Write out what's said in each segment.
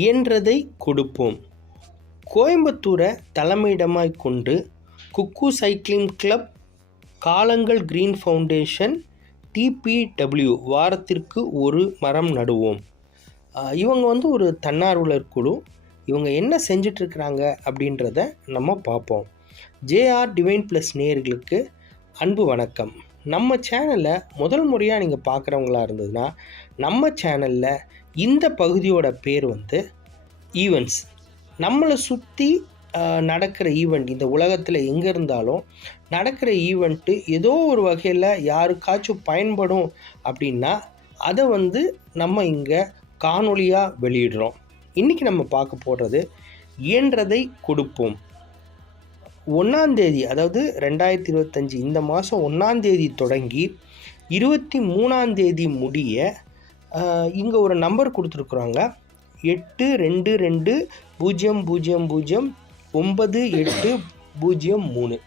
இயன்றதை கொடுப்போம். கோயம்புத்தூரை தலைமையிடமாய் கொண்டு குக்கு சைக்கிளிங் கிளப், காலங்கள் கிரீன் ஃபவுண்டேஷன், TPW வாரத்திற்கு ஒரு மரம் நடுவோம். இவங்க ஒரு தன்னார்வலர் குழு. இவங்க என்ன செஞ்சிட்ருக்கிறாங்க அப்படின்றத நம்ம பார்ப்போம். ஜேஆர் டிவைன் ப்ளஸ் நேயர்களுக்கு அன்பு வணக்கம். நம்ம சேனலை முதல் முறையாக நீங்கள் பார்க்குறவங்களா இருந்ததுன்னா, நம்ம சேனலில் இந்த பகுதியோட பேர் ஈவெண்ட்ஸ். நம்மளை சுற்றி நடக்கிற ஈவெண்ட், இந்த உலகத்தில் எங்கே இருந்தாலும் நடக்கிற ஈவெண்ட்டு ஏதோ ஒரு வகையில் யாருக்காச்சும் பயன்படும் அப்படின்னா அதை நம்ம இங்கே காணொலியாக வெளியிடுறோம். இன்றைக்கி நம்ம பார்க்க போகிறது இயன்றதை கொடுப்போம். 1ஆம் தேதி, அதாவது 2025 இந்த மாதம் 1ஆம் தேதி தொடங்கி 23ஆம் தேதி முடிய இங்கே ஒரு நம்பர் கொடுத்துருக்குறாங்க. 8220009803.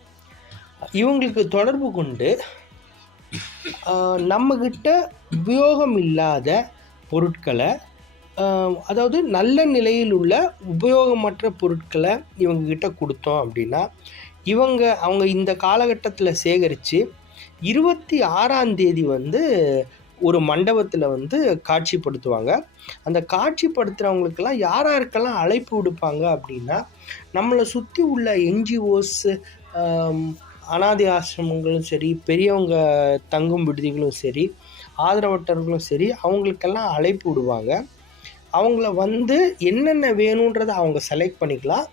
இவங்களுக்கு தொடர்பு கொண்டு நம்மக்கிட்ட உபயோகம் இல்லாத பொருட்களை, அதாவது நல்ல நிலையில் உள்ள உபயோகமற்ற பொருட்களை இவங்கக்கிட்ட கொடுத்தோம் அப்படின்னா அவங்க இந்த காலகட்டத்தில் சேகரித்து 26ஆம் தேதி ஒரு மண்டபத்தில் காட்சிப்படுத்துவாங்க. அந்த காட்சிப்படுத்துகிறவங்களுக்கெல்லாம் யாருக்கெல்லாம் அழைப்பு விடுப்பாங்க அப்படின்னா, நம்மளை சுற்றி உள்ள NGOs, அனாதை ஆசிரமங்களும் சரி, பெரியவங்க தங்கும் விடுதிகளும் சரி, ஆதரவற்றவர்களும் சரி, அவங்களுக்கெல்லாம் அழைப்பு விடுவாங்க. அவங்கள என்னென்ன வேணுன்றதை அவங்க செலக்ட் பண்ணிக்கலாம்.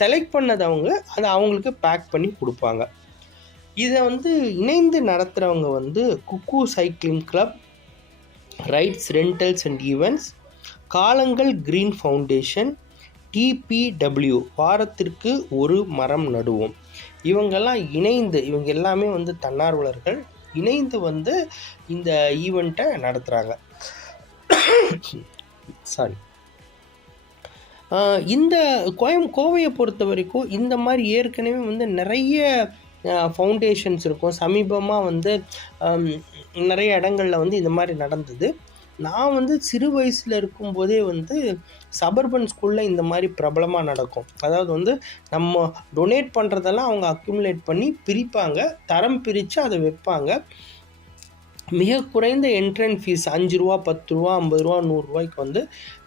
செலக்ட் பண்ணதை அதை அவங்களுக்கு பேக் பண்ணி கொடுப்பாங்க. இதை இணைந்து நடத்துகிறவங்க குக்கு cycling club, rides rentals and events, காலங்கள் கிரீன் ஃபவுண்டேஷன், TPW வாரத்திற்கு ஒரு மரம் நடுவோம். இவங்கெல்லாம் இணைந்து, இவங்க எல்லாமே தன்னார்வலர்கள் இணைந்து இந்த ஈவெண்ட்டை நடத்துகிறாங்க. சாரி. இந்த கோவையை பொறுத்த வரைக்கும் இந்த மாதிரி ஏற்கனவே நிறைய ஃபவுண்டேஷன்ஸ் இருக்கும். சமீபமாக நிறைய இடங்களில் இந்த மாதிரி நடந்தது. நான் சிறு வயசில் இருக்கும்போதே சபர்பன் ஸ்கூலில் இந்த மாதிரி பிரபலமாக நடக்கும். அதாவது நம்ம டொனேட் பண்ணுறதெல்லாம் அவங்க அக்யூமுலேட் பண்ணி பிரிப்பாங்க, தரம் பிரித்து அதை வைப்பாங்க. மிக குறைந்த என்ட்ரன்ஸ் ஃபீஸ் 5 ரூபா, 10 ரூபா, 50 ரூபா, 100 ரூபாய்க்கு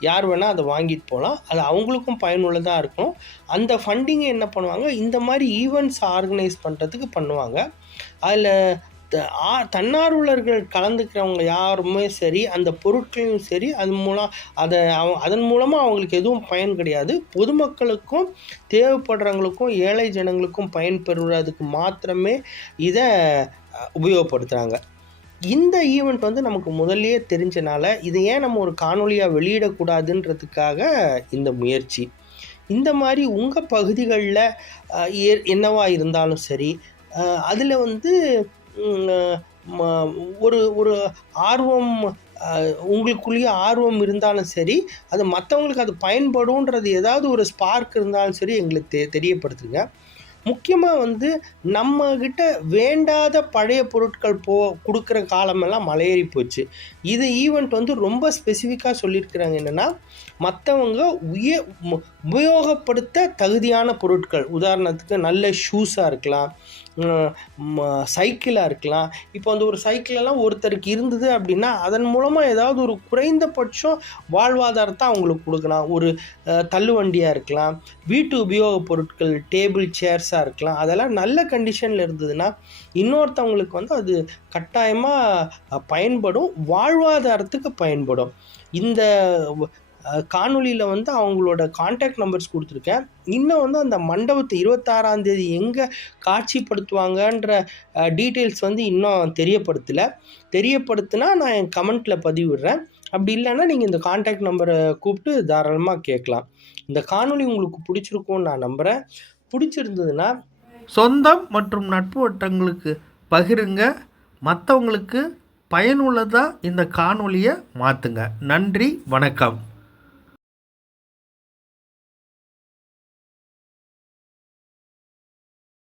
யார் வேணால் அதை வாங்கிட்டு போகலாம். அது அவங்களுக்கும் பயனுள்ளதாக இருக்கும். அந்த ஃபண்டிங்கை என்ன பண்ணுவாங்க, இந்த மாதிரி ஈவெண்ட்ஸ் ஆர்கனைஸ் பண்ணுறதுக்கு பண்ணுவாங்க. அதில் தன்னார்வலர்கள் கலந்துக்கிறவங்க யாருமே சரி, அந்த பொருட்களையும் சரி, அதன் மூலமாக அவங்களுக்கு எதுவும் பயன் கிடையாது. பொதுமக்களுக்கும் தேவைப்படுறவங்களுக்கும் ஏழை ஜனங்களுக்கும் பயன்பெறுவதுக்கு மாத்திரமே இதை உபயோகப்படுத்துகிறாங்க. இந்த ஈவெண்ட் நமக்கு முதல்லயே தெரிஞ்சனால இதை ஏன் நம்ம ஒரு காணொலியாக வெளியிடக்கூடாதுன்றதுக்காக இந்த முயற்சி. இந்த மாதிரி உங்கள் பகுதிகளில் என்னவா இருந்தாலும் சரி, அதில் ஒரு ஆர்வம், உங்களுக்குள்ளேயே ஆர்வம் இருந்தாலும் சரி, அது மற்றவங்களுக்கு அது பயன்படுன்றது ஏதாவது ஒரு ஸ்பார்க் இருந்தாலும் சரி எங்களுக்கு தெரியப்படுத்துங்க. முக்கியமாக நம்மக்கிட்ட வேண்டாத பழைய பொருட்கள் கொடுக்குற காலமெல்லாம் மலையேறி போச்சு. இது ஈவெண்ட் ரொம்ப ஸ்பெசிஃபிக்காக சொல்லியிருக்கிறாங்க. என்னென்னா, மற்றவங்க உபயோகப்படுத்த தகுதியான பொருட்கள், உதாரணத்துக்கு நல்ல ஷூஸாக இருக்கலாம், சைக்கிளாக இருக்கலாம். இப்போ ஒரு சைக்கிளெல்லாம் ஒருத்தருக்கு இருந்தது அப்படின்னா அதன் மூலமாக ஏதாவது ஒரு குறைந்தபட்சம் வாழ்வாதாரத்தை அவங்களுக்கு கொடுக்கலாம். ஒரு தள்ளுவண்டியாக இருக்கலாம், வீட்டு உபயோகப் பொருட்கள், டேபிள் சேர்ஸாக இருக்கலாம். அதெல்லாம் நல்ல கண்டிஷனில் இருந்ததுன்னா இன்னொருத்தவங்களுக்கு அது கட்டாயமாக பயன்படும், வாழ்வாதாரத்துக்கு பயன்படும். இந்த காணொலியில் அவங்களோட கான்டாக்ட் நம்பர்ஸ் கொடுத்துருக்கேன். இன்னும் அந்த மண்டபத்தை 26ஆம் தேதி எங்கே காட்சிப்படுத்துவாங்கன்ற டீட்டெயில்ஸ் இன்னும் தெரியப்படுத்தினா நான் என் கமெண்ட்டில் பதிவிடுறேன். அப்படி இல்லைன்னா நீங்கள் இந்த கான்டாக்ட் நம்பரை கூப்பிட்டு தாராளமாக கேட்கலாம். இந்த காணொலி உங்களுக்கு பிடிச்சிருக்கும்னு நான் நம்புகிறேன். பிடிச்சிருந்ததுன்னா சொந்தம் மற்றும் நட்பு வட்டங்களுக்கு பகிருங்க. மற்றவங்களுக்கு பயனுள்ளதாக இந்த காணொலியை மாற்றுங்க. நன்றி, வணக்கம்.